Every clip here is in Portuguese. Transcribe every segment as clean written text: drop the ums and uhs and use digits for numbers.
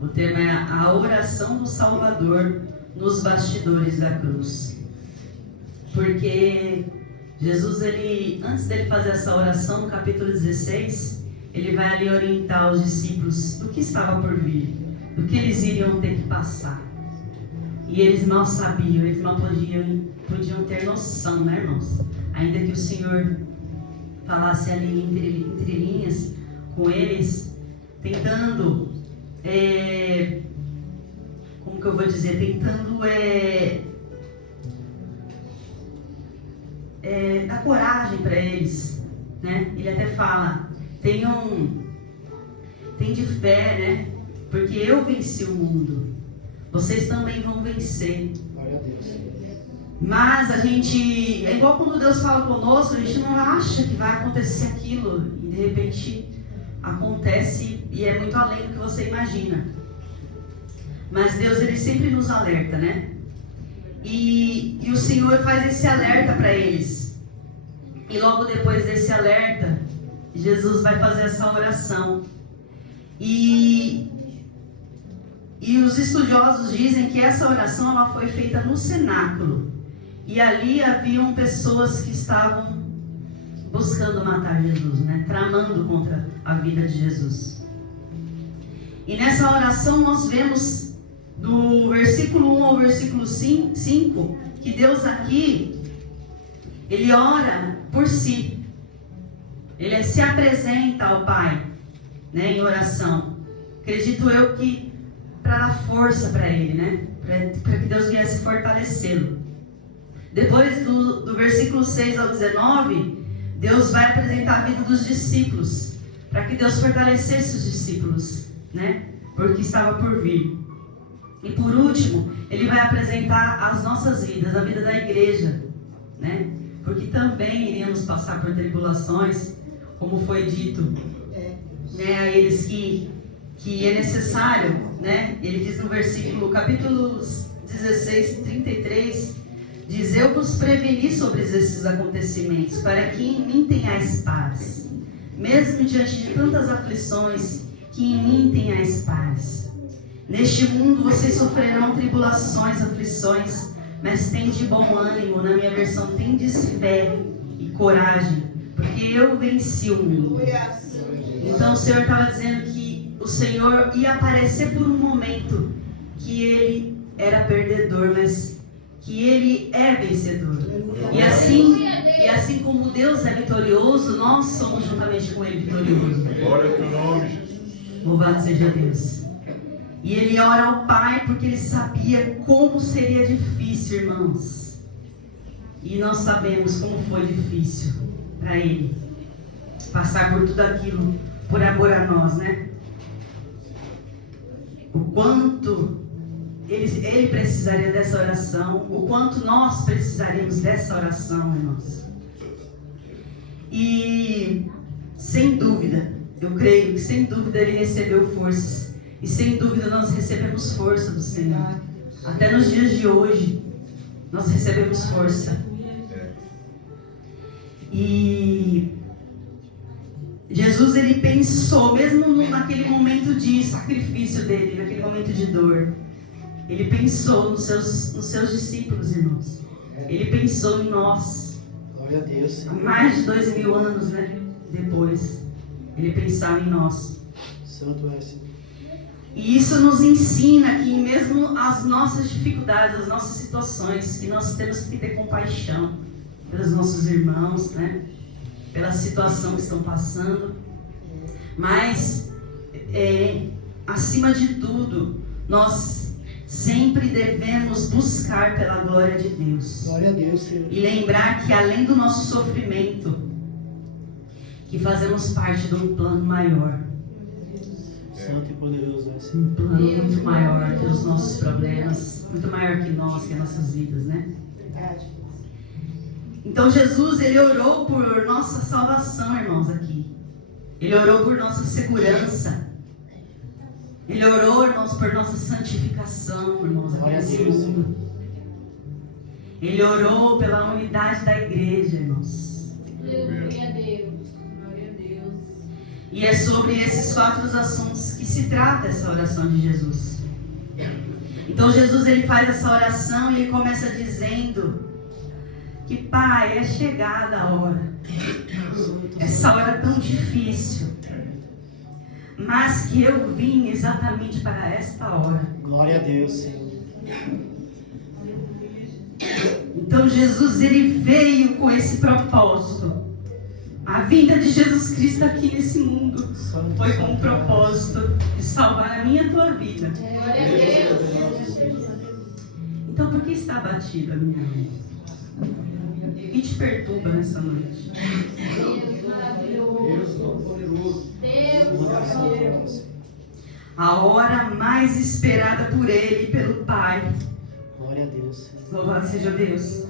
O tema é a oração do Salvador nos bastidores da cruz. Porque Jesus, antes dele fazer essa oração, no capítulo 16, ele vai ali orientar os discípulos do que estava por vir, do que eles iriam ter que passar. E eles não sabiam, eles não podiam ter noção, né, irmãos? Ainda que o Senhor falasse ali entre linhas com eles, tentando, como que eu vou dizer, tentando dar coragem para eles, né? Ele até fala, tem de fé, né? Porque eu venci o mundo, vocês também vão vencer. Glória a Deus. Mas a gente, é igual quando Deus fala conosco, a gente não acha que vai acontecer aquilo, e de repente acontece e é muito além do que você imagina. Mas Deus, ele sempre nos alerta, né? E o Senhor faz esse alerta para eles. E logo depois desse alerta, Jesus vai fazer essa oração. E os estudiosos dizem que essa oração ela foi feita no cenáculo. E ali haviam pessoas que estavam buscando matar Jesus, né? Tramando contra a vida de Jesus. E nessa oração nós vemos do versículo 1 ao versículo 5 que Deus aqui, ele ora por si. Ele se apresenta ao Pai, né, em oração. Acredito eu que para dar força para ele, né? Para que Deus viesse fortalecê-lo. Depois do versículo 6 ao 19, Deus vai apresentar a vida dos discípulos, para que Deus fortalecesse os discípulos, né? Porque estava por vir. E por último, ele vai apresentar as nossas vidas, a vida da igreja, né? Porque também iríamos passar por tribulações, como foi dito, né, a eles que é necessário, né? Ele diz no versículo, capítulo 16, 33, diz: eu vos preveni sobre esses acontecimentos, para que em mim tenhais paz, mesmo diante de tantas aflições, que em mim tenhais paz. Neste mundo vocês sofrerão tribulações, aflições, mas tende bom ânimo. Na minha versão, tendes fé e coragem, porque eu venci o mundo. Então o Senhor estava dizendo que o Senhor ia aparecer por um momento que ele era perdedor, mas que ele é vencedor. E assim como Deus é vitorioso, nós somos juntamente com ele vitorioso. Glória ao teu nome, Jesus. Louvado seja Deus. E ele ora ao Pai porque ele sabia como seria difícil, irmãos. E nós sabemos como foi difícil para ele passar por tudo aquilo por amor a nós, né? O quanto ele precisaria dessa oração, o quanto nós precisaríamos dessa oração, irmãos. E sem dúvida, eu creio que sem dúvida ele recebeu forças. E sem dúvida nós recebemos força do Senhor. Até nos dias de hoje, nós recebemos força. E Jesus, ele pensou, mesmo naquele momento de sacrifício dele, naquele momento de dor, ele pensou nos seus discípulos, irmãos. Ele pensou em nós. Glória a Deus. Há mais de 2000 anos, né? Depois, ele pensava em nós. Santo é, Senhor. E isso nos ensina que mesmo as nossas dificuldades, as nossas situações, que nós temos que ter compaixão pelos nossos irmãos, né? Pela situação que estão passando. Mas, acima de tudo, nós sempre devemos buscar pela glória de Deus. Glória a Deus, Senhor. E lembrar que além do nosso sofrimento, que fazemos parte de um plano maior. Santo e poderoso é, Senhor. Um plano muito maior que os nossos problemas, muito maior que nós, que as nossas vidas, né? Então Jesus, ele orou por nossa salvação, irmãos, aqui. Ele orou por nossa segurança. Ele orou, irmãos, por nossa santificação, irmãos, aqui nesse mundo. Ele orou pela unidade da igreja, irmãos. Glória a Deus. Glória a Deus. E é sobre esses 4 assuntos que se trata essa oração de Jesus. Então Jesus ele faz essa oração e ele começa dizendo que Pai, é chegada a hora. Essa hora tão difícil. Mas que eu vim exatamente para esta hora. Glória a Deus, Senhor. Então Jesus ele veio com esse propósito. A vinda de Jesus Cristo aqui nesse mundo foi com o propósito de salvar a minha e a tua vida. Glória a Deus. Então por que está abatida a minha alma? O que te perturba nessa noite? Deus maravilhoso. Deus. A hora mais esperada por Ele e pelo Pai. Glória a Deus, Senhor. Louvado seja Deus.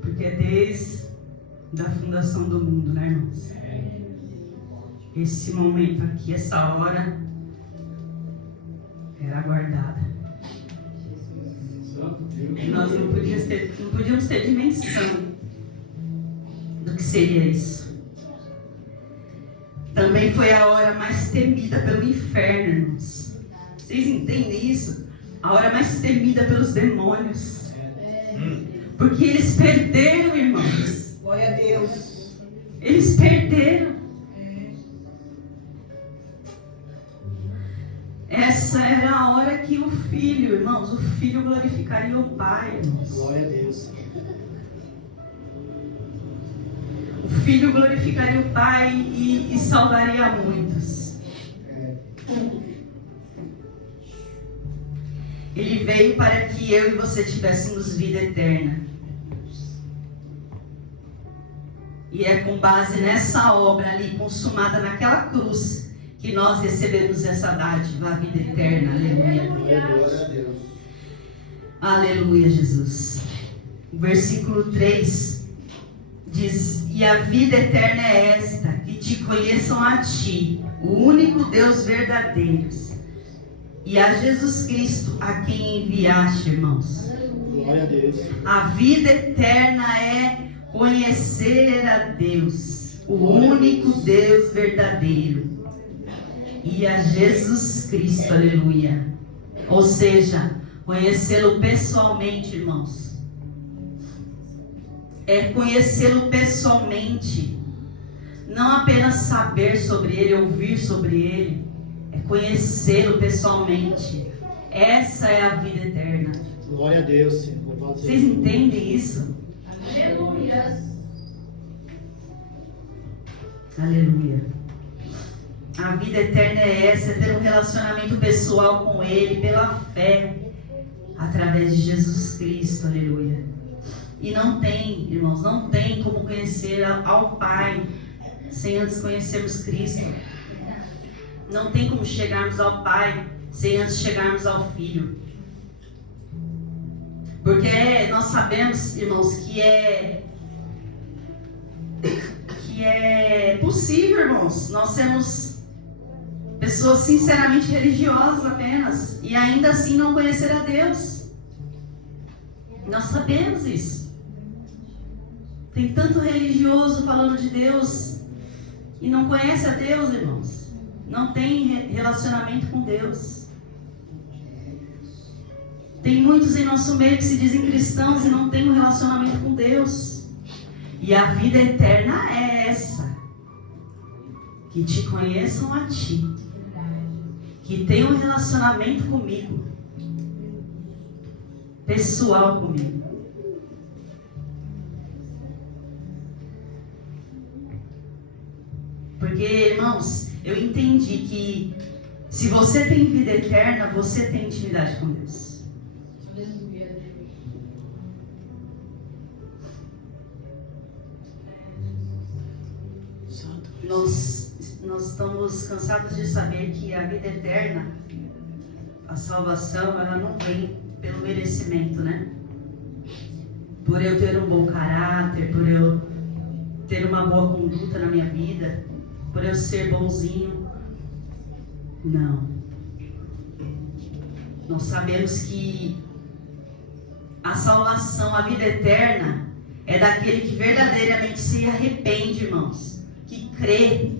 Porque é desde a fundação do mundo, né, irmãos? Esse momento aqui, essa hora, era aguardada. E nós não podíamos ter dimensão do que seria isso. Também foi a hora mais temida pelo inferno, irmãos. Vocês entendem isso? A hora mais temida pelos demônios. Porque eles perderam, irmãos. Glória a Deus. Eles perderam. Essa era a hora que o Filho, irmãos, o Filho glorificaria o Pai, irmãos. Glória a Deus. O Filho glorificaria o Pai e salvaria muitos. Ele veio para que eu e você tivéssemos vida eterna. E é com base nessa obra ali, consumada naquela cruz, que nós recebemos essa dádiva, a vida eterna. Aleluia. Glória a Deus. Aleluia, Jesus. O versículo 3 diz: e a vida eterna é esta, que te conheçam a ti, o único Deus verdadeiro, e a Jesus Cristo, a quem enviaste, irmãos. Glória a Deus. A vida eterna é conhecer a Deus, o único Deus verdadeiro, e a Jesus Cristo, aleluia. Ou seja, conhecê-lo pessoalmente, irmãos. É conhecê-lo pessoalmente. Não apenas saber sobre ele, ouvir sobre ele. É conhecê-lo pessoalmente. Essa é a vida eterna. Glória a Deus, Senhor. Louvado seja Vocês Deus. entendem isso? Aleluia. Aleluia. A vida eterna é essa, é ter um relacionamento pessoal com Ele, pela fé, através de Jesus Cristo, aleluia. E não tem, irmãos, não tem como conhecer ao Pai, sem antes conhecermos Cristo. Não tem como chegarmos ao Pai, sem antes chegarmos ao Filho. Porque nós sabemos, irmãos, que é possível, irmãos, nós sermos pessoas sinceramente religiosas apenas e ainda assim não conhecer a Deus. Nós sabemos isso. Tem tanto religioso falando de Deus e não conhece a Deus, irmãos. Não tem relacionamento com Deus. Tem muitos em nosso meio que se dizem cristãos e não têm um relacionamento com Deus. E a vida eterna é essa: que te conheçam a ti, que tenham um relacionamento comigo, pessoal comigo. Porque, irmãos, eu entendi que se você tem vida eterna, você tem intimidade com Deus. Aleluia. Nós estamos cansados de saber que a vida eterna, a salvação, ela não vem pelo merecimento, né? Por eu ter um bom caráter, por eu ter uma boa conduta na minha vida, por eu ser bonzinho. Não. Nós sabemos que a salvação, a vida eterna, é daquele que verdadeiramente se arrepende, irmãos, que crê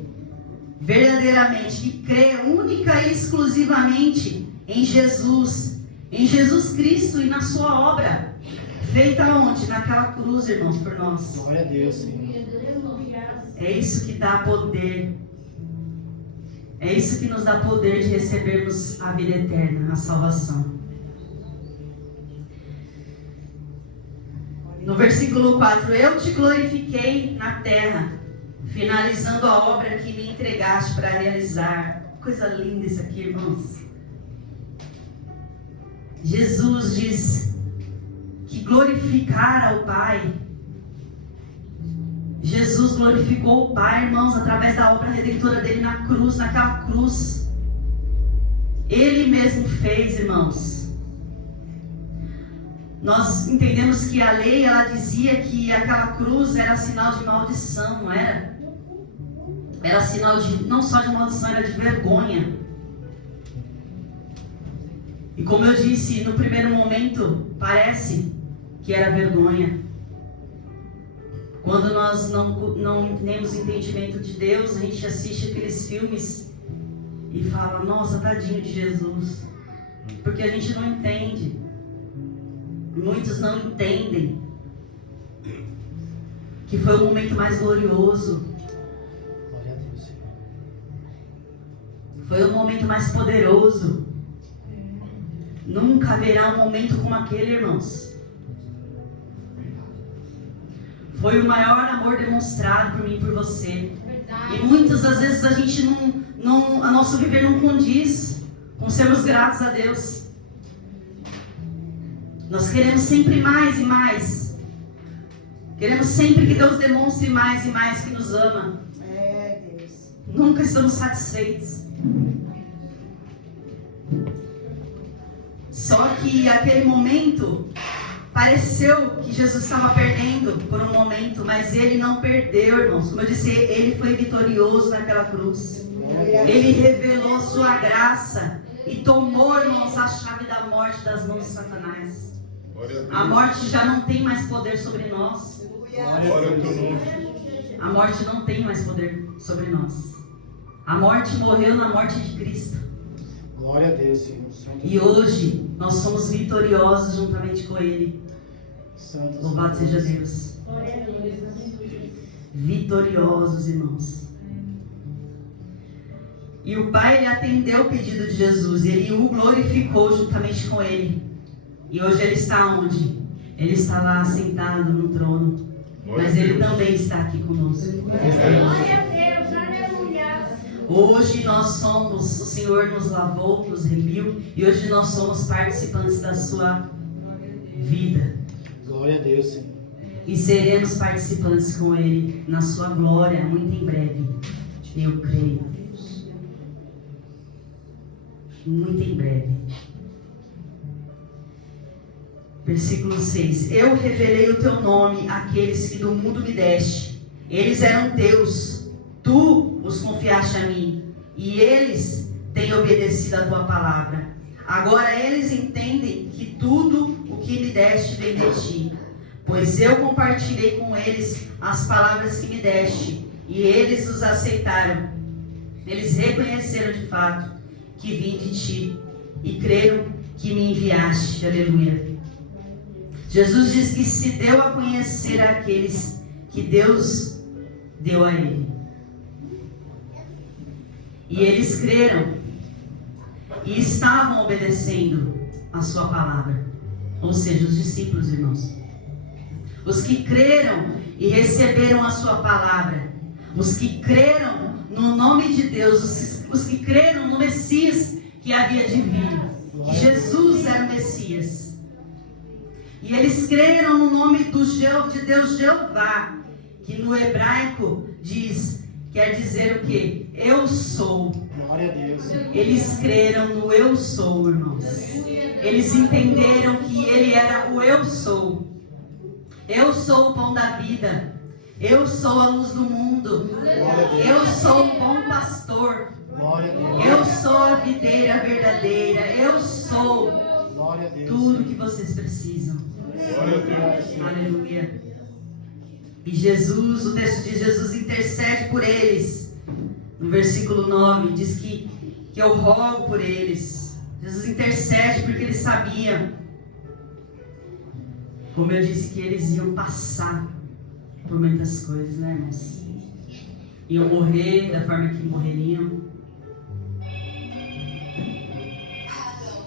verdadeiramente, que crê única e exclusivamente em Jesus Cristo e na sua obra, feita onde? Naquela cruz, irmãos, por nós. Glória a Deus, Senhor. É isso que dá poder. É isso que nos dá poder de recebermos a vida eterna, a salvação. No versículo 4, eu te glorifiquei na terra, finalizando a obra que me entregaste para realizar. Coisa linda isso aqui, irmãos. Jesus diz que glorificar ao Pai. Jesus glorificou o Pai, irmãos, através da obra redentora dele na cruz, naquela cruz. Ele mesmo fez, irmãos. Nós entendemos que a lei, ela dizia que aquela cruz era sinal de maldição, não era? Era sinal de, não só de maldição, era de vergonha. E como eu disse, no primeiro momento, parece que era vergonha. Quando nós não temos entendimento de Deus, a gente assiste aqueles filmes e fala, nossa, tadinho de Jesus. Porque a gente não entende. Muitos não entendem que foi o momento mais glorioso. Glória a Deus, Senhor. Foi o momento mais poderoso. Nunca haverá um momento como aquele, irmãos. Foi o maior amor demonstrado por mim e por você. E muitas das vezes a gente a nosso viver não condiz com sermos gratos a Deus. Nós queremos sempre mais e mais. Queremos sempre que Deus demonstre mais e mais que nos ama. Deus. Nunca estamos satisfeitos. Só que aquele momento pareceu que Jesus estava perdendo por um momento, mas ele não perdeu, irmãos. Como eu disse, ele foi vitorioso naquela cruz. Ele revelou sua graça e tomou, irmãos, a chave da morte das mãos de Satanás. A morte já não tem mais poder sobre nós. A morte não tem mais poder sobre nós. A morte morreu na morte de Cristo. Glória a Deus, Senhor. E hoje nós somos vitoriosos juntamente com Ele. Santo, Louvado seja Deus. Vitoriosos, irmãos. E o Pai, ele atendeu o pedido de Jesus. Ele o glorificou juntamente com Ele. E hoje Ele está onde? Ele está lá sentado no trono. Mas Ele também está aqui conosco. Glória a Deus, aleluia. Hoje nós somos, o Senhor nos lavou, nos remiu. E hoje nós somos participantes da sua vida. Glória a Deus, Senhor. E seremos participantes com Ele na sua glória muito em breve. Eu creio. Muito em breve. Versículo 6. Eu revelei o teu nome àqueles que do mundo me deste. Eles eram teus. Tu os confiaste a mim. E eles têm obedecido a tua palavra. Agora eles entendem que tudo o que me deste vem de ti. Pois eu compartilhei com eles as palavras que me deste. E eles os aceitaram. Eles reconheceram de fato que vim de ti. E creram que me enviaste. Aleluia. Jesus diz que se deu a conhecer àqueles que Deus deu a Ele. E eles creram. E estavam obedecendo a sua palavra. Ou seja, os discípulos, irmãos. Os que creram e receberam a sua palavra. Os que creram no nome de Deus. Os que creram no Messias que havia de vir. Que Jesus era o Messias. E eles creram no nome de Deus Jeová. Que no hebraico quer dizer o quê? Eu sou. Glória a Deus. Eles creram no eu sou, irmãos. Eles entenderam que Ele era o eu sou. Eu sou o pão da vida. Eu sou a luz do mundo. Eu sou o bom pastor. Glória a Deus. Eu sou a videira verdadeira. Eu sou Glória a Deus. tudo que vocês precisam. Glória a Deus. Aleluia. E Jesus, o texto diz, Jesus intercede por eles. No versículo 9, diz que eu rogo por eles. Jesus intercede porque ele sabia, como eu disse, que eles iam passar por muitas coisas, né, irmãos? Iam morrer da forma que morreriam.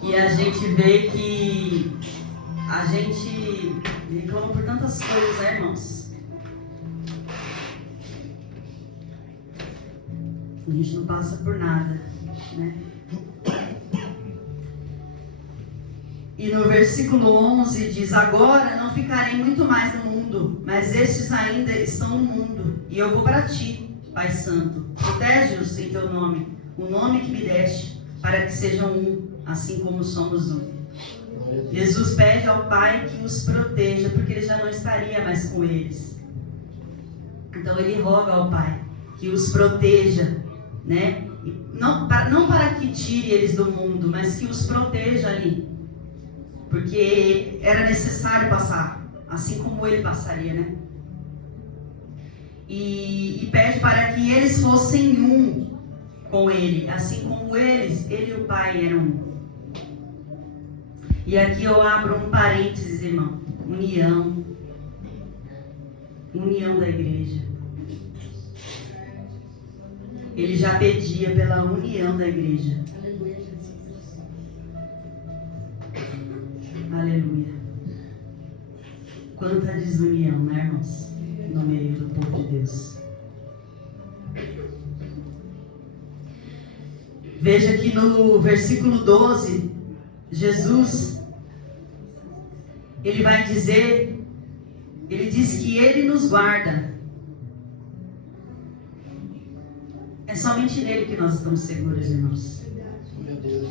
E a gente vê que a gente reclama por tantas coisas, né, irmãos? A gente não passa por nada, né? E no versículo 11 diz: agora não ficarei muito mais no mundo, mas estes ainda estão no mundo, e eu vou para ti, Pai Santo. Protege-os em teu nome, o nome que me deste, para que sejam um, assim como somos um. Jesus pede ao Pai que os proteja, porque ele já não estaria mais com eles. Então ele roga ao Pai que os proteja, né? Não para que tire eles do mundo, mas que os proteja ali. Porque era necessário passar, assim como ele passaria, né? E pede para que eles fossem um com ele, assim como ele e o Pai eram um. E aqui eu abro um parênteses, irmão. União da igreja. Ele já pedia pela união da igreja. Aleluia. Quanta desunião, né, irmãos? No meio do povo de Deus. Veja que no versículo 12, Jesus, ele vai dizer, ele diz que ele nos guarda. É somente nele que nós estamos seguros, irmãos. Meu Deus.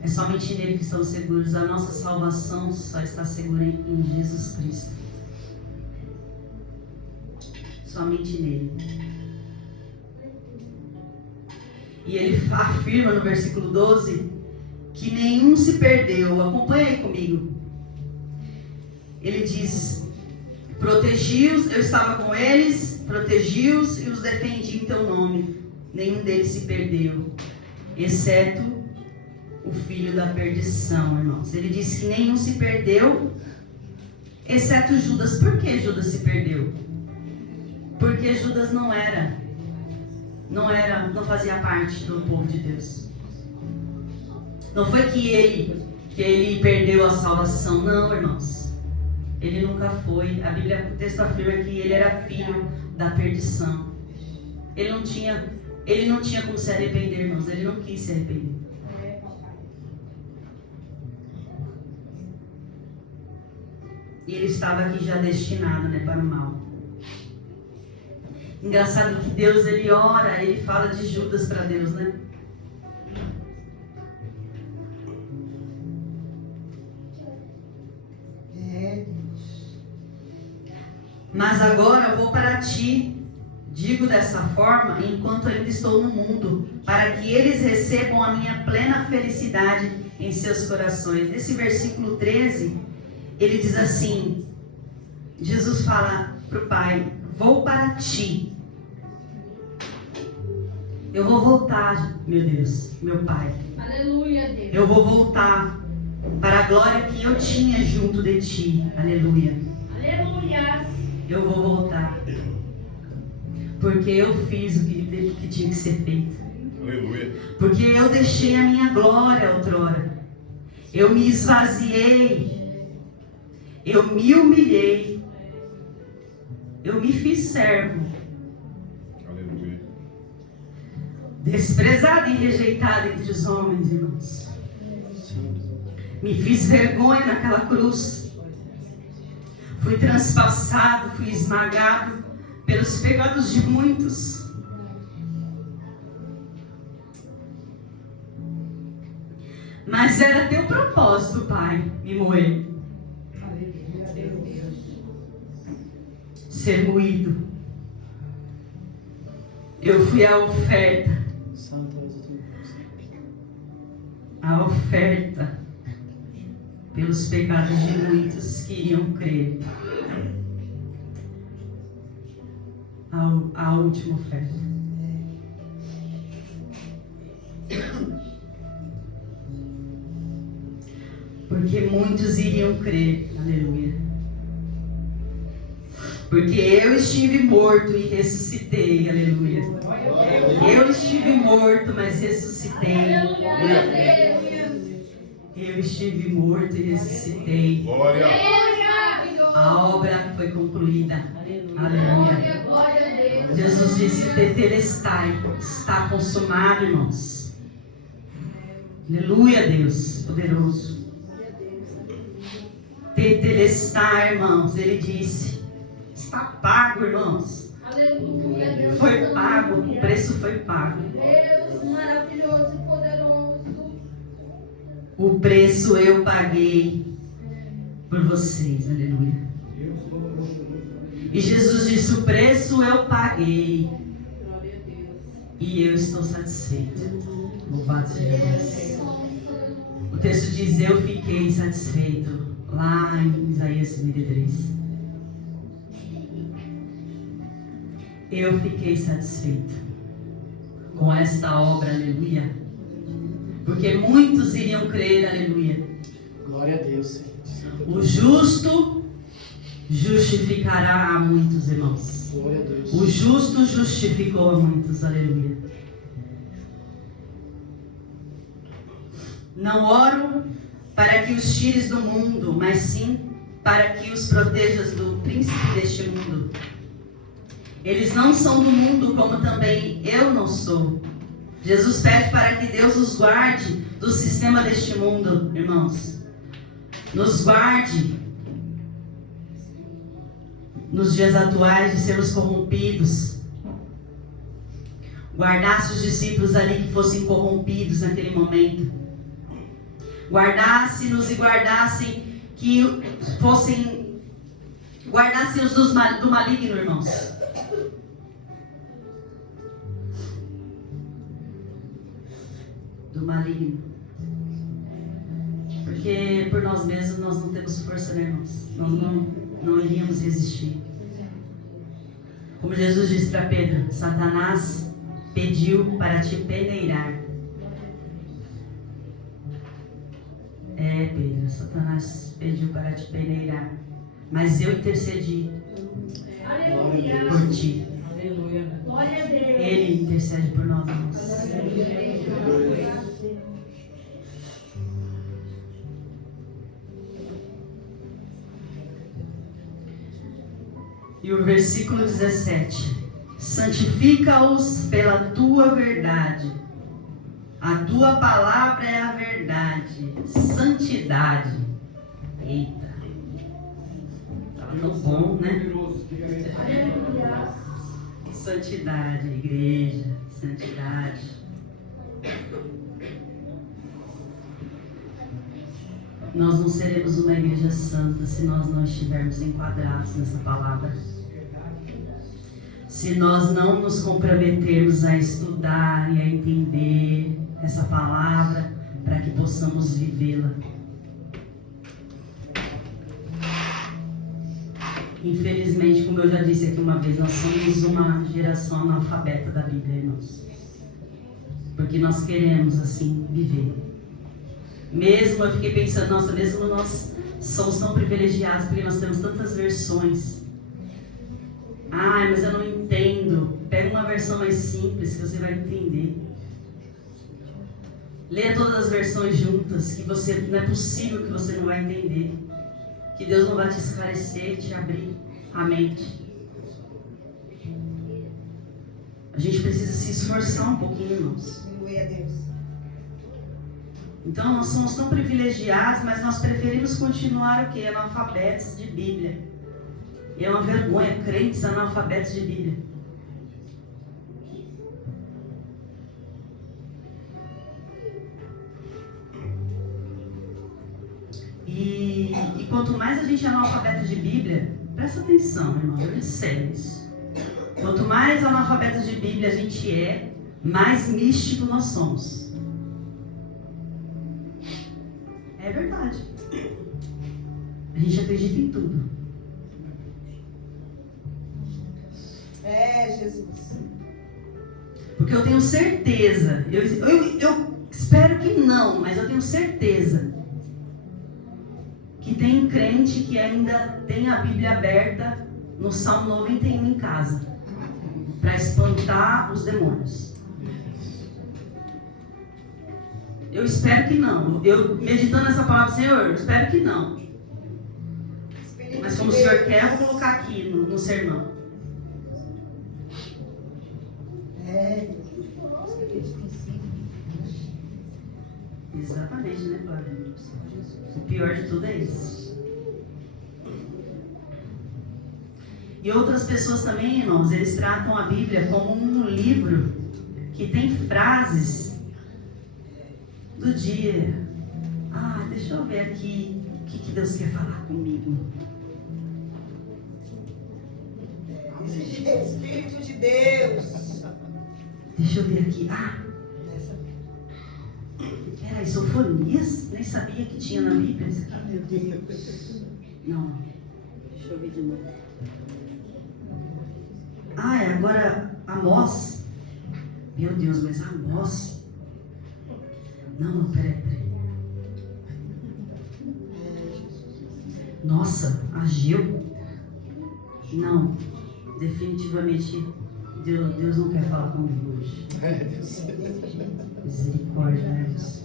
É somente nele que estamos seguros. A nossa salvação só está segura em Jesus Cristo. Somente nele. E ele afirma no versículo 12 que nenhum se perdeu. Acompanha aí comigo. Ele diz: protegi-os, eu estava com eles, protegi-os e os defendi em teu nome. Nenhum deles se perdeu, exceto o filho da perdição, irmãos. Ele disse que nenhum se perdeu, exceto Judas. Por que Judas se perdeu? Porque Judas não fazia parte do povo de Deus. Não foi que ele perdeu a salvação, não, irmãos. Ele nunca foi. A Bíblia, o texto afirma que ele era filho da perdição. Ele não tinha como se arrepender, irmãos. Ele não quis se arrepender. E ele estava aqui já destinado, né, para o mal. Engraçado que Deus, ele ora, ele fala de Judas para Deus, né? Mas agora eu vou para ti, digo dessa forma, enquanto ainda estou no mundo, para que eles recebam a minha plena felicidade em seus corações. Nesse versículo 13, ele diz assim, Jesus fala para o Pai: vou para ti. Eu vou voltar, meu Deus, meu Pai. Aleluia, Deus. Eu vou voltar para a glória que eu tinha junto de ti. Aleluia. Aleluia. Eu vou voltar. Porque eu fiz o que tinha que ser feito. Aleluia. Porque eu deixei a minha glória outrora. Eu me esvaziei. Eu me humilhei. Eu me fiz servo. Aleluia. Desprezado e rejeitado entre os homens, irmãos. Me fiz vergonha naquela cruz. Fui transpassado, fui esmagado pelos pecados de muitos. Mas era teu propósito, Pai, me moer. Ser moído. Eu fui a oferta. A oferta pelos pecados de muitos que iriam crer. a última oferta. Porque muitos iriam crer, aleluia. Porque eu estive morto e ressuscitei, aleluia. Eu estive morto, mas ressuscitei. Eu estive morto e ressuscitei. Glória. A obra foi concluída. Aleluia. Jesus disse: tetelestai, está consumado, irmãos. Aleluia, Deus poderoso. Tetelestai, irmãos, ele disse: está pago, irmãos. Aleluia. Foi pago, o preço foi pago. Deus maravilhoso e poderoso. O preço eu paguei por vocês, aleluia. E Jesus disse: o preço eu paguei e eu estou satisfeito. Louvado seja Deus. O texto diz: eu fiquei satisfeito, lá em Isaías 53. Eu fiquei satisfeito com esta obra, aleluia. Porque muitos iriam crer, aleluia. Glória a Deus, Senhor. O justo justificará a muitos, irmãos. Glória a Deus. O justo justificou a muitos, aleluia. Não oro para que os tires do mundo, mas sim para que os protejas do príncipe deste mundo. Eles não são do mundo, como também eu não sou. Jesus pede para que Deus os guarde do sistema deste mundo, irmãos. Nos guarde nos dias atuais de sermos corrompidos. Guardasse os discípulos ali que fossem corrompidos naquele momento. Guardasse-nos e guardassem que fossem... Guardasse-os do maligno, irmãos. Do maligno. Porque por nós mesmos nós não temos força, né, irmãos? Nós não iríamos resistir. Como Jesus disse para Pedro: Satanás pediu para te peneirar. Pedro, Satanás pediu para te peneirar, mas eu intercedi Aleluia. por ti. Glória a Deus. Ele intercede por nós, irmãos. E o versículo 17: santifica-os pela tua verdade. A tua palavra é a verdade. Santidade. Eita. Estava tão bom, né? Aleluia. Santidade, igreja. Santidade. Nós não seremos uma igreja santa se nós não estivermos enquadrados nessa palavra. Se nós não nos comprometermos a estudar e a entender essa palavra para que possamos vivê-la. Infelizmente, como eu já disse aqui uma vez, nós somos uma geração analfabeta da Bíblia, irmãos. Porque nós queremos assim viver. Mesmo eu fiquei pensando, nossa, mesmo nós somos tão privilegiados porque nós temos tantas versões. Ai, mas eu não entendo. Pega uma versão mais simples que você vai entender. Leia todas as versões juntas, que não é possível que você não vai entender. Que Deus não vai te esclarecer, te abrir a mente. A gente precisa se esforçar um pouquinho, irmãos. Então nós somos tão privilegiados, mas nós preferimos continuar o quê? Analfabetos de Bíblia. E é uma vergonha, crentes analfabetos de Bíblia. E quanto mais a gente é analfabeto de Bíblia, presta atenção, irmão, eu disse sério isso. Quanto mais analfabetos de Bíblia a gente é, mais místico nós somos. É verdade. A gente acredita em tudo. Jesus. Porque eu tenho certeza, eu espero que não, mas eu tenho certeza que tem crente que ainda tem a Bíblia aberta no Salmo 91 em casa, para espantar os demônios. Eu espero que não. Eu meditando essa palavra, Senhor, eu espero que não. Mas como o Senhor quer, eu vou colocar aqui no sermão. Exatamente, né, Cláudia? O pior de tudo é isso. E outras pessoas também, irmãos, eles tratam a Bíblia como um livro que tem frases do dia. Deixa eu ver aqui o que Deus quer falar comigo. Espírito de Deus. Deixa eu ver aqui. Peraí, Sofonias? Nem sabia que tinha na Bíblia isso aqui. Meu Deus. Não. Deixa eu ver de novo. Agora Amós. Meu Deus, mas Amós. Não, peraí. Nossa, Ageu. Não, definitivamente Deus não quer falar comigo hoje. Misericórdia, né, Deus?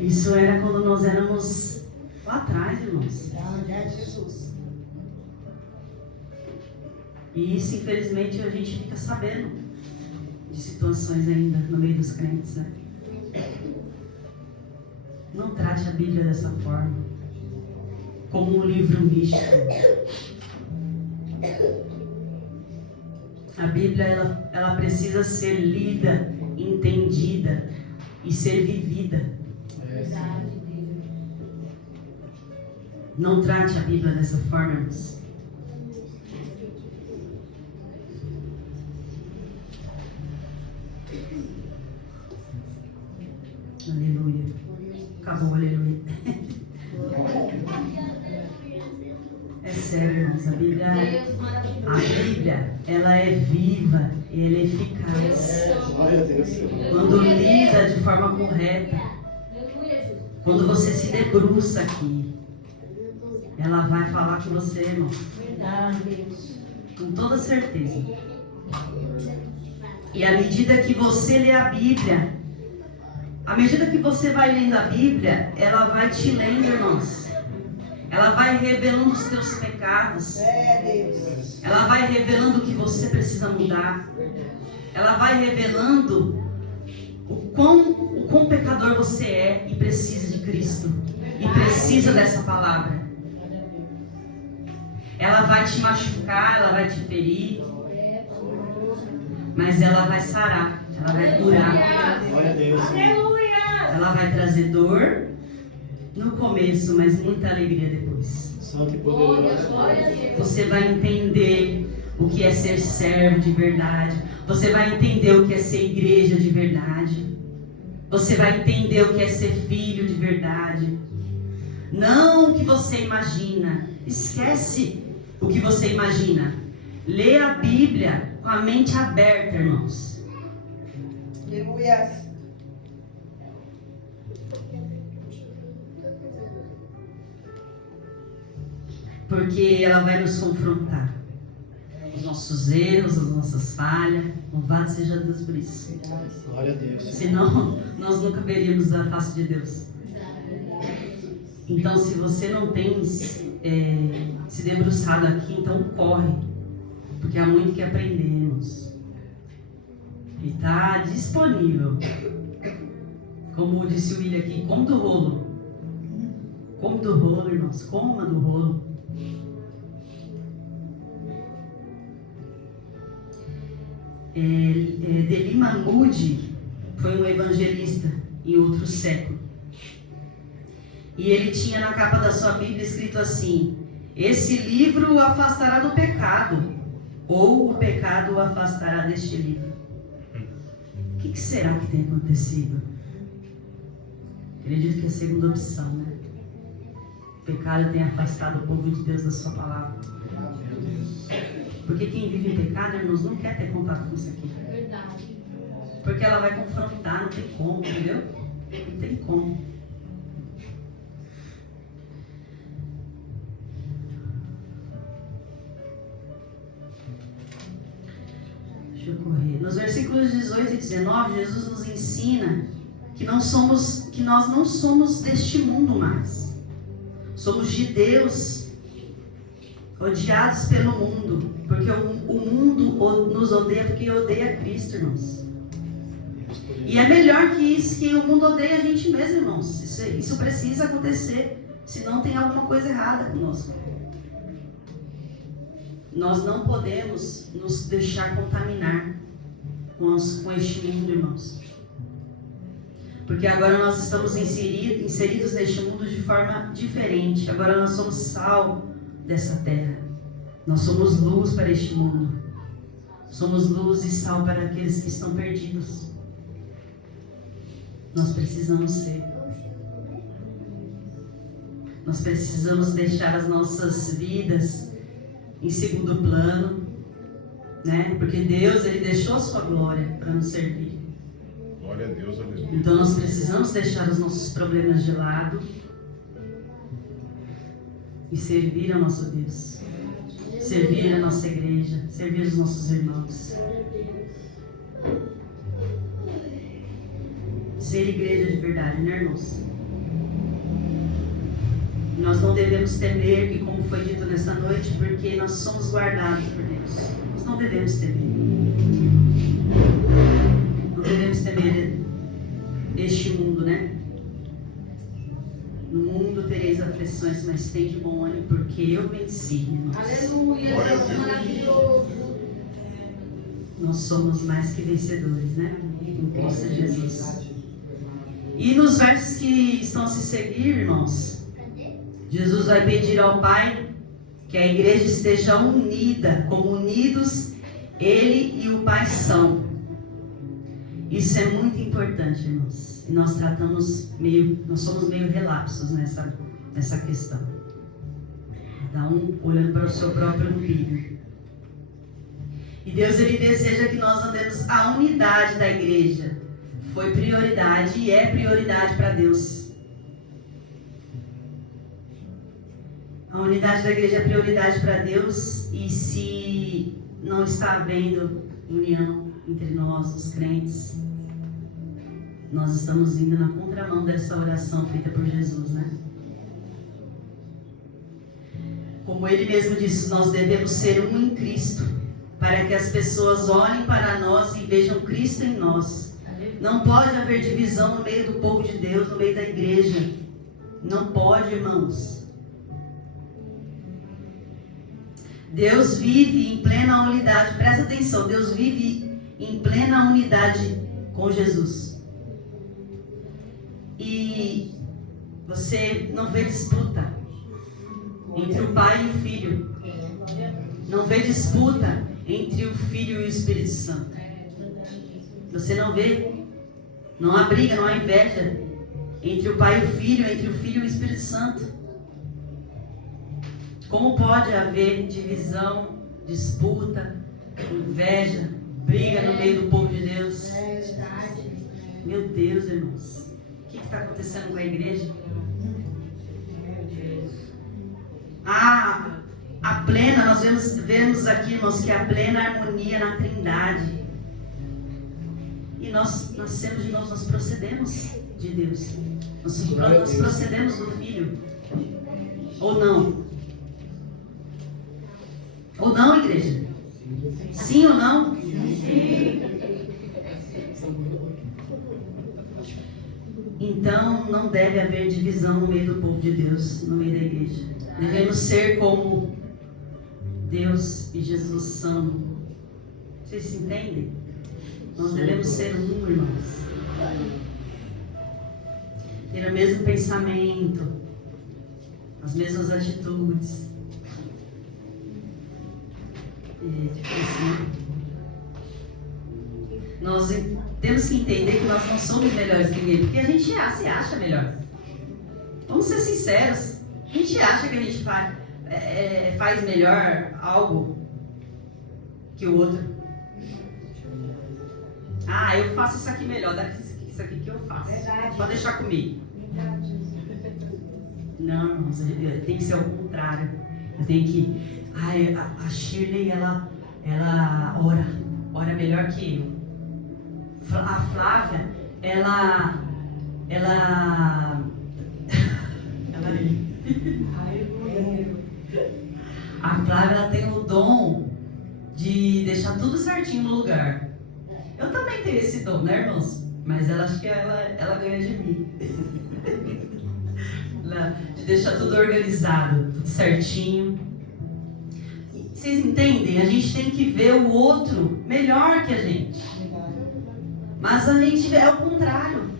Isso era quando nós éramos lá atrás, irmãos. Jesus. E isso, infelizmente, a gente fica sabendo de situações ainda no meio dos crentes, né? Não trate a Bíblia dessa forma, como um livro místico. A Bíblia, ela precisa ser lida, entendida e ser vivida. Não trate a Bíblia dessa forma, irmãos. Aleluia. Acabou, aleluia. É sério, irmãos. A Bíblia, ela é viva e ela é eficaz. Quando lida de forma correta, quando você se debruça aqui, ela vai falar com você, irmão. Com toda certeza. E à medida que você lê a Bíblia, à medida que você vai lendo a Bíblia, ela vai te lendo, irmãos. Ela vai revelando os teus pecados. Ela vai revelando o que você precisa mudar. Ela vai revelando o quão pecador você é e precisa de Cristo. E precisa dessa palavra. Ela vai te machucar, ela vai te ferir. Mas ela vai sarar, ela vai curar. Glória a Deus. Ela vai trazer dor no começo, mas muita alegria depois. Santo e poderoso. Você vai entender o que é ser servo de verdade. Você vai entender o que é ser igreja de verdade. Você vai entender o que é ser filho de verdade. Não o que você imagina. Esquece o que você imagina. Lê a Bíblia com a mente aberta, irmãos. Aleluia. Porque ela vai nos confrontar. Os nossos erros, as nossas falhas. Louvado seja Deus por isso. Glória a Deus. Senão, nós nunca veríamos a face de Deus. Então, se você não tem se debruçado aqui, então corre. Porque há muito que aprendemos. E está disponível. Como disse o William aqui, come do rolo. Come do rolo, irmãos. Coma do rolo. Deli Mahmoud foi um evangelista em outro século. E ele tinha na capa da sua Bíblia escrito assim: esse livro o afastará do pecado, ou o pecado o afastará deste livro. O que será que tem acontecido? Acredito que é a segunda opção, né? pecado tem afastado o povo de Deus da sua palavra. Meu Deus. Porque quem vive em pecado, irmãos, não quer ter contato com isso aqui. Verdade. Porque ela vai confrontar, não tem como, entendeu? Não tem como. Deixa eu correr. Nos versículos 18 e 19, Jesus nos ensina que nós não somos deste mundo mais. Somos de Deus, odiados pelo mundo, porque o mundo nos odeia porque odeia Cristo, irmãos. E é melhor que isso, que o mundo odeia a gente mesmo, irmãos. Isso precisa acontecer, senão tem alguma coisa errada conosco. Nós não podemos nos deixar contaminar com este mundo, irmãos. Porque agora nós estamos inseridos neste mundo de forma diferente. Agora nós somos sal dessa terra. Nós somos luz para este mundo. Somos luz e sal para aqueles que estão perdidos. Nós precisamos ser. Nós precisamos deixar as nossas vidas em segundo plano, né? Porque Deus, Ele deixou a sua glória para nos servir. Glória a Deus, aleluia. Então nós precisamos deixar os nossos problemas de lado e servir ao nosso Deus, servir a nossa igreja, servir os nossos irmãos. Ser igreja de verdade, né, irmãos? Nós não devemos temer, que como foi dito nesta noite, porque nós somos guardados por Deus. Nós não devemos temer. Não devemos temer este mundo, né? No mundo tereis aflições, mas tem de bom ânimo, porque eu venci, irmãos. Aleluia. Glória a Deus Deus. maravilhoso. Nós somos mais que vencedores, né? Em Cristo Jesus. E nos versos que estão a se seguir, irmãos, Jesus vai pedir ao Pai que a igreja esteja unida, como unidos Ele e o Pai são. Isso é muito importante, irmãos. E nós somos meio relapsos nessa questão. Cada um olhando para o seu próprio umbigo. E Deus, Ele deseja que nós andemos a unidade da igreja. Foi prioridade e é prioridade para Deus. A unidade da igreja é prioridade para Deus, e se não está havendo união entre nós, os crentes, nós estamos indo na contramão dessa oração feita por Jesus, né? Como Ele mesmo disse, nós devemos ser um em Cristo, para que as pessoas olhem para nós e vejam Cristo em nós. Não pode haver divisão no meio do povo de Deus, no meio da igreja. Não pode, irmãos. Deus vive em plena unidade, presta atenção, Deus vive em plena unidade com Jesus. E você não vê disputa entre o Pai e o Filho. Não vê disputa entre o Filho e o Espírito Santo. Você não vê, não há briga, não há inveja entre o Pai e o Filho, entre o Filho e o Espírito Santo. Como pode haver divisão, disputa, inveja, briga no meio do povo de Deus? Meu Deus, irmãos, o que está acontecendo com a igreja? A plena, nós vemos aqui, irmãos, que a plena harmonia na Trindade. E nós nascemos de novo, nós procedemos de Deus. Nós procedemos do Filho. Ou não? Ou não, igreja? Sim ou não? Sim. Então, não deve haver divisão no meio do povo de Deus, no meio da igreja. Devemos ser como Deus e Jesus são. Vocês se entendem? Nós devemos ser um, irmãos. Ter o mesmo pensamento, as mesmas atitudes. Nós temos que entender que nós não somos melhores que ninguém, porque a gente se acha melhor. Vamos ser sinceros. A gente acha que a gente faz melhor algo que o outro. Ah, eu faço isso aqui melhor, dá isso aqui que eu faço. Verdade. Pode deixar comigo. Não, tem que ser ao contrário. Eu tenho que. Ai, a Shirley, ela ora melhor que eu. A Flávia, ela a Flávia, ela tem o dom de deixar tudo certinho no lugar. Eu também tenho esse dom, né, irmãos? Mas ela acho que ela ganha de mim. De deixar tudo organizado, tudo certinho. Vocês entendem? A gente tem que ver o outro melhor que a gente. Mas a gente é o contrário.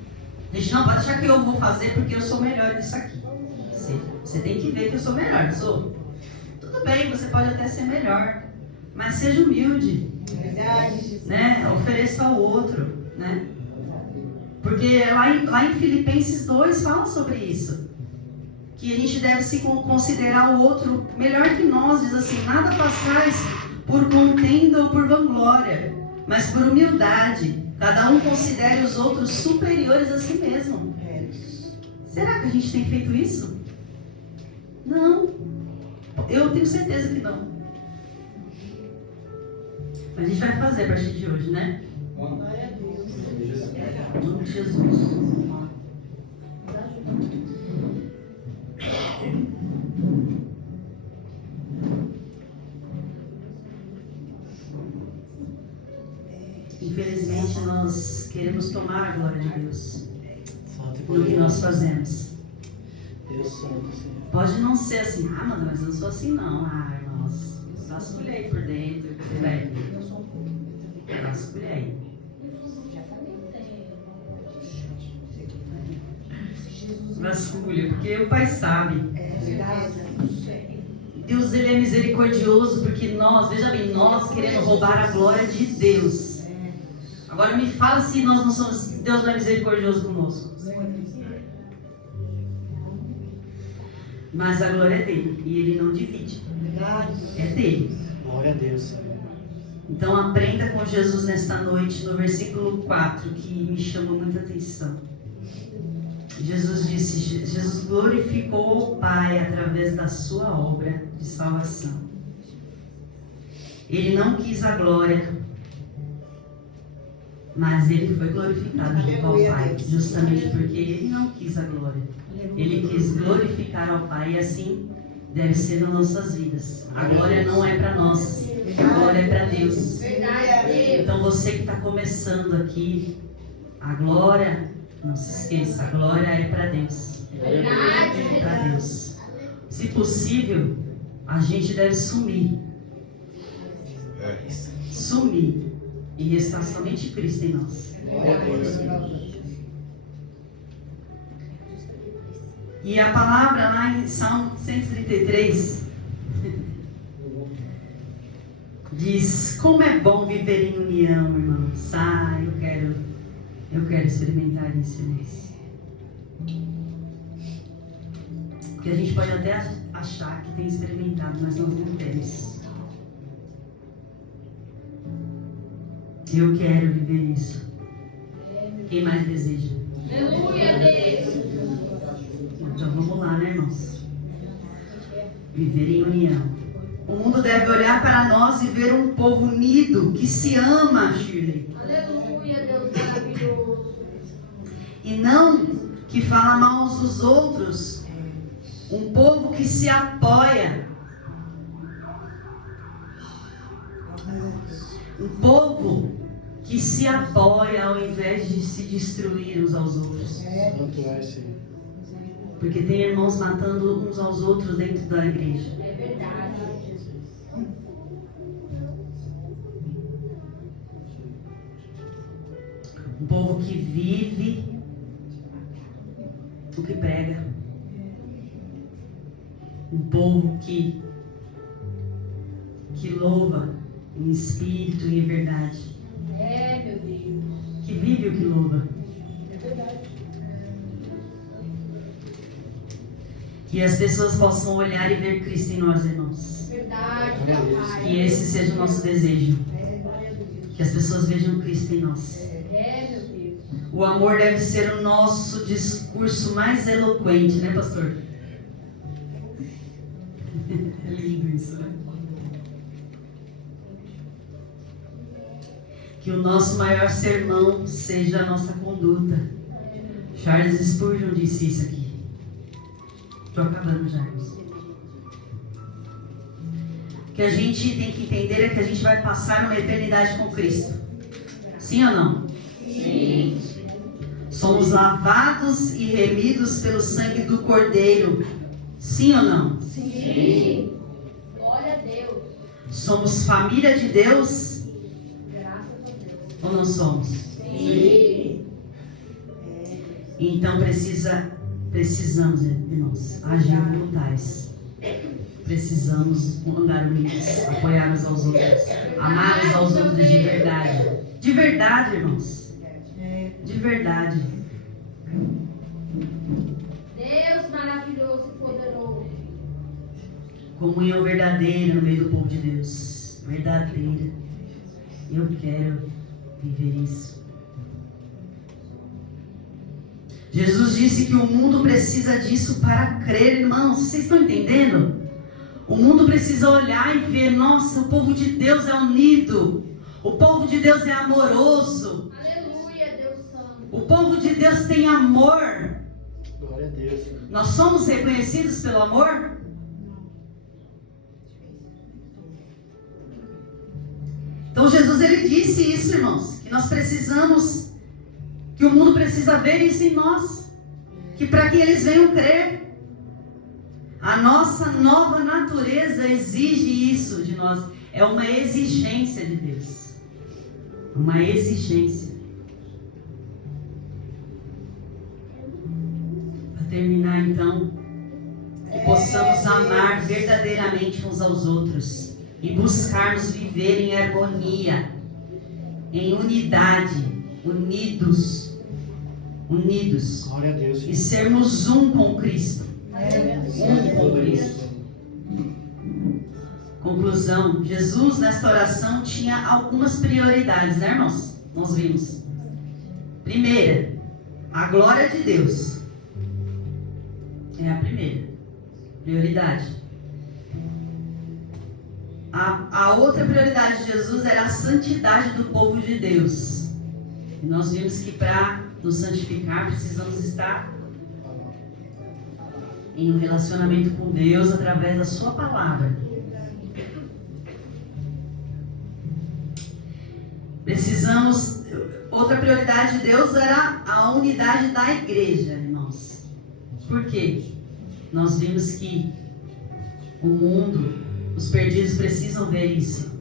A gente não pode achar que eu vou fazer porque eu sou melhor nisso aqui. Você tem que ver que eu sou melhor, não sou? Tudo bem, você pode até ser melhor. Mas seja humilde. Né? Ofereça ao outro. Né? Porque lá em Filipenses 2 fala sobre isso. Que a gente deve se considerar o outro melhor que nós. Diz assim, nada façais por contenda ou por vanglória, mas por humildade. Cada um considere os outros superiores a si mesmo. Será que a gente tem feito isso? Não. Eu tenho certeza que não. Mas a gente vai fazer a partir de hoje, né? Glória a Deus. Em nome de Jesus. Infelizmente, nós queremos tomar a glória de Deus Santo e no que nós poderoso. fazemos. Deus Santo, Senhor. Pode não ser assim, mano, mas eu não sou assim não. Irmãos, vasculhei por dentro, velho. Vasculhei. Vasculha, porque o Pai sabe. Deus, Ele é misericordioso, porque nós, veja bem, nós queremos roubar a glória de Deus. Agora me fala se nós não somos, Deus não é misericordioso conosco. Mas a glória é dele, e Ele não divide. É dele. Glória a Deus, Senhor. Então aprenda com Jesus nesta noite, no versículo 4, que me chamou muita atenção. Jesus glorificou o Pai através da sua obra de salvação. Ele não quis a glória, mas ele foi glorificado junto ao Pai, justamente porque ele não quis a glória. Ele quis glorificar ao Pai, e assim deve ser nas nossas vidas. A glória não é para nós, a glória é para Deus. Então você que está começando aqui, a glória, não se esqueça, a glória é para Deus. É para Deus. Se possível, a gente deve sumir. Sumir. E restar somente Cristo em nós. Glória a Deus, Senhor. E a palavra lá em Salmo 133 diz: como é bom viver em união, irmãos. Ah, eu quero experimentar isso, irmãos. Porque a gente pode até achar que tem experimentado, mas nós não temos. Eu quero viver isso. Quem mais deseja? Aleluia, Deus. Então vamos lá, né, irmãos? Viver em união. O mundo deve olhar para nós e ver um povo unido, que se ama, Shirley. Aleluia, Deus maravilhoso. E não que fala mal uns dos outros. Um povo que se apoia. Um povo que se apoia ao invés de se destruir uns aos outros. Santo é, Senhor. Porque tem irmãos matando uns aos outros dentro da igreja. É verdade, Jesus. Um povo que vive o que prega. Um povo que louva em espírito e em verdade. É, meu Deus. Que vive o que louva. É verdade. Que as pessoas possam olhar e ver Cristo em nós, irmãos. Verdade, papai. Que esse seja o nosso desejo. Que as pessoas vejam Cristo em nós. É, meu Deus. O amor deve ser o nosso discurso mais eloquente, né, pastor? É lindo isso, né? Que o nosso maior sermão seja a nossa conduta. Charles Spurgeon disse isso aqui. Estou acabando já, irmãos. O que a gente tem que entender é que a gente vai passar uma eternidade com Cristo. Sim ou não? Sim. Somos lavados e remidos pelo sangue do Cordeiro. Sim ou não? Sim. Glória a Deus. Somos família de Deus Graças a Deus. ou não somos? Sim. Então precisamos, irmãos, agir voluntários. Precisamos andar unidos, apoiar uns aos outros, amar uns aos outros de verdade. De verdade, irmãos. De verdade. Deus maravilhoso e poderoso. Comunhão verdadeira no meio do povo de Deus. Verdadeira. Eu quero viver isso. Jesus disse que o mundo precisa disso para crer, irmãos. Vocês estão entendendo? O mundo precisa olhar e ver, nossa, o povo de Deus é unido. O povo de Deus é amoroso. Aleluia, Deus Santo. O povo de Deus tem amor. Glória a Deus. Nós somos reconhecidos pelo amor? Então Jesus, ele disse isso, irmãos, que nós precisamos, que o mundo precisa ver isso em nós, que para que eles venham crer. A nossa nova natureza exige isso de nós. É uma exigência de Deus. Uma exigência. Para terminar, então, que possamos amar verdadeiramente uns aos outros e buscarmos viver em harmonia, em unidade, unidos, Glória a Deus. e sermos um com Cristo. Um com Cristo. Conclusão: Jesus nesta oração tinha algumas prioridades, né, irmãos? Nós vimos. Primeira, a glória de Deus. É a primeira prioridade. A outra prioridade de Jesus era a santidade do povo de Deus. E nós vimos que para nos santificar precisamos estar em um relacionamento com Deus através da sua palavra. Precisamos. Outra prioridade de Deus era a unidade da igreja, irmãos. Por quê? Nós vimos que o mundo, os perdidos precisam ver isso.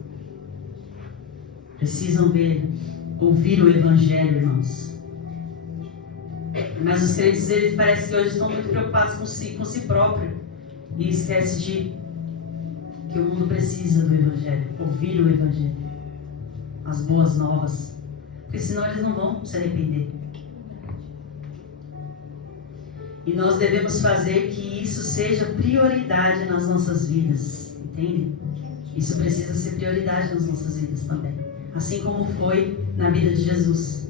Precisam ver, ouvir o evangelho, irmãos. Mas os crentes, eles parece que hoje estão muito preocupados com si próprio e esquece de que o mundo precisa do evangelho, ouvir o evangelho, as boas novas, porque senão eles não vão se arrepender. E nós devemos fazer que isso seja prioridade nas nossas vidas, entende? Isso precisa ser prioridade nas nossas vidas também, assim como foi na vida de Jesus.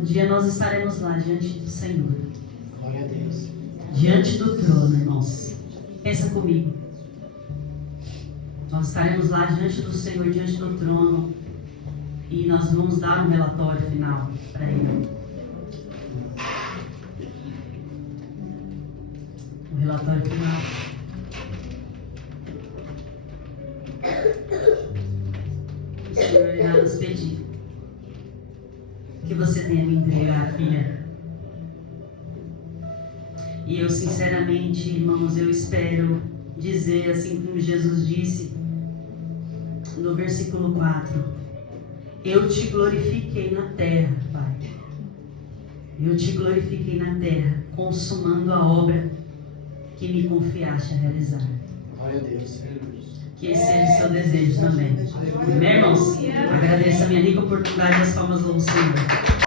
Um dia nós estaremos lá diante do Senhor. Glória a Deus. Diante do trono, irmãos. Pensa comigo. Nós estaremos lá diante do Senhor, diante do trono. E nós vamos dar um relatório final para Ele. O relatório final. O Senhor irá nos pedir que você tenha me entregar, filha. E eu sinceramente, irmãos, eu espero dizer assim como Jesus disse no versículo 4: eu te glorifiquei na terra, Pai. Eu te glorifiquei na terra, consumando a obra que me confiaste a realizar. Glória a Deus. Que esse seja o seu desejo também. Amém, irmãos? Agradeço a minha rica oportunidade, as palmas do Senhor.